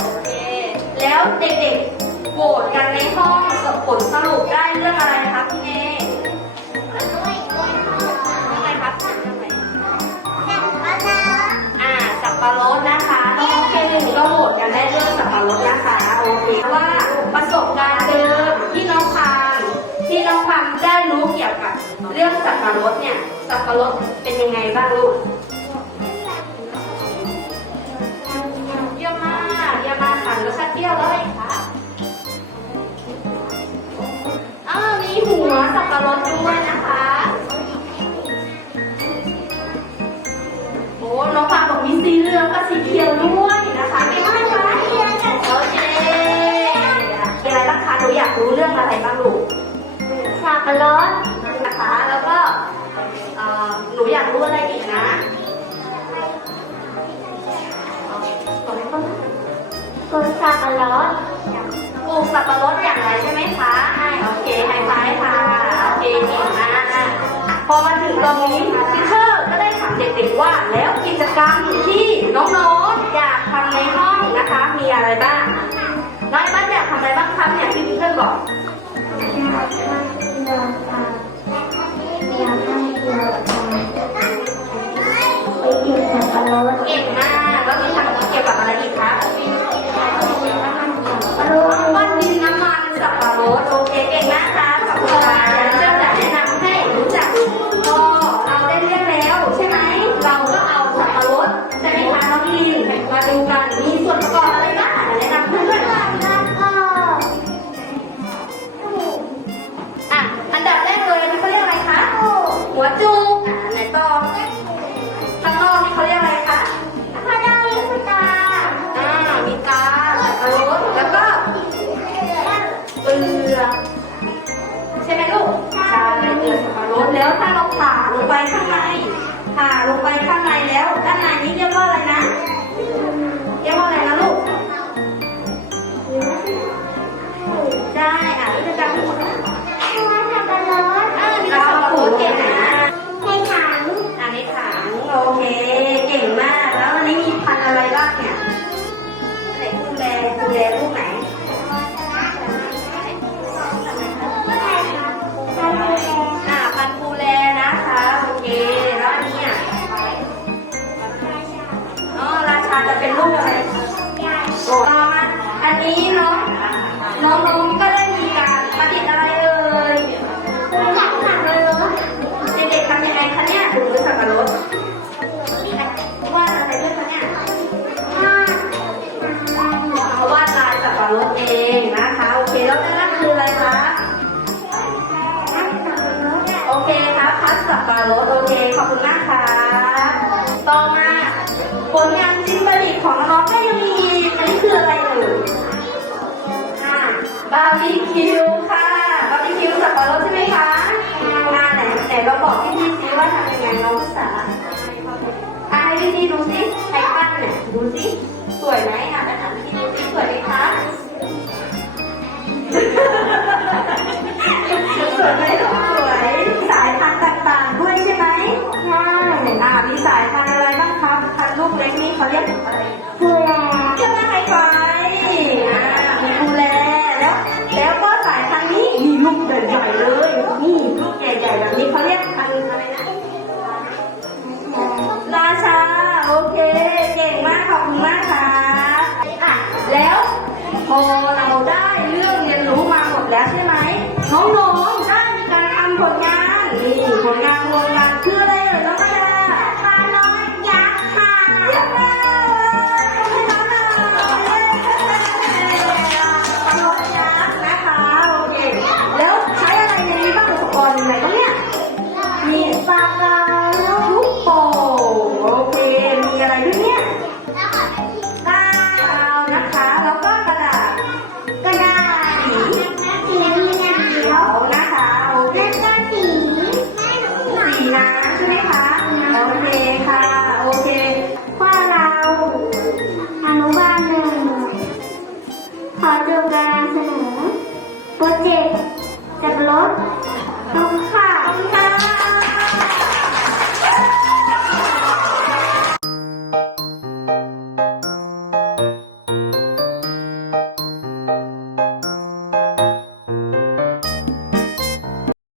โอเค แล้วเด็กๆโหวตกันในห้องสผลสรุปได้เรื่องอะไรคะพี่เนอะไรครับอ่า สับปะรดนะคะน้องเคหนึ่งก็โหวตกันได้เรื่องสับปะรดนะคะ โอเคว่าประสบการณ์เดิมที่น้องพามที่น้องพามได้รู้เกี่ยวกับ เรื่องสับปะรดเนี่ย สับปะรดเป็นยังไงบ้างลูก รสชาติเปรี้ยวแล้วอะไรคะอ้าวมีหัวสับปะรดด้วยนะคะ โอ้น้องฟางบอกมีสีเหลืองกับสีเขียวด้วยนะคะมีอะไรคะโอเคมีอะไรบ้างคะหนูอยากรู้เรื่องอะไรบ้างลูกสับปะรดนะคะ แล้วก็เอ่อหนูอยากรู้อะไร รดปลูกสับปะรดอย่างไรใช่ไหมคะใช่โอเคไฮไฟว์ค่ะโอเคเก่งมากพอมาถึงตรงนี้ทิเชอร์ก็ได้ถามเด็กๆว่า แล้วกิจกรรมที่น้องๆอยากทำในห้องนะคะ มีอะไรบ้างน้อยบ้านอยากทำอะไรบ้างคะอย่างที่ทิเชอร์บอกอยากให้เราทำอยากให้เราทำไลือกใช่ไหมลูกใช่เปลือสับปะรดแล้วถ้าเราผ่าลงไปข้างในผ่าลงไปข้างในแล้วด้านในนี้เรียกว่าอะไรนะเรียกว่าอะไรนะลูกได้อะนี่จะจำหมดนะสับปะราสับปะรดเก่งนะในถังอันนี้ถังโอเคเก่งมาก แล้ววันนี้มีพันอะไรบ้างเนี่ย ของน้องก็ยังมีอีกอันนี้คืออะไรอยอ่าบาร์บีคิวค่ะ บาร์บีคิวสับปะรดใช่ไหมคะงานไหนไหนเราบอกพี่พี่ซิว่าทำยังไงน้องภาษาอะให้พี่พี่ดูสิใครปั้นเนี่ยดูสิสวยไหมอะไปถามพี่พี่ดูสิสวยไหมคะสวยไหมสวยสายพันธุ์ต่างๆด้วยใช่ไหมใช่อ่ามีสายพันธุ์อะไรบ้างครับพันธุ์ลูกเล็กนี่เขาเรียกอะไร พอเราได้เรื่องเรียนรู้มาหมดแล้วใช่ไหมน้องๆได้มีการทำผลงานนี่ผลงานโรงงาน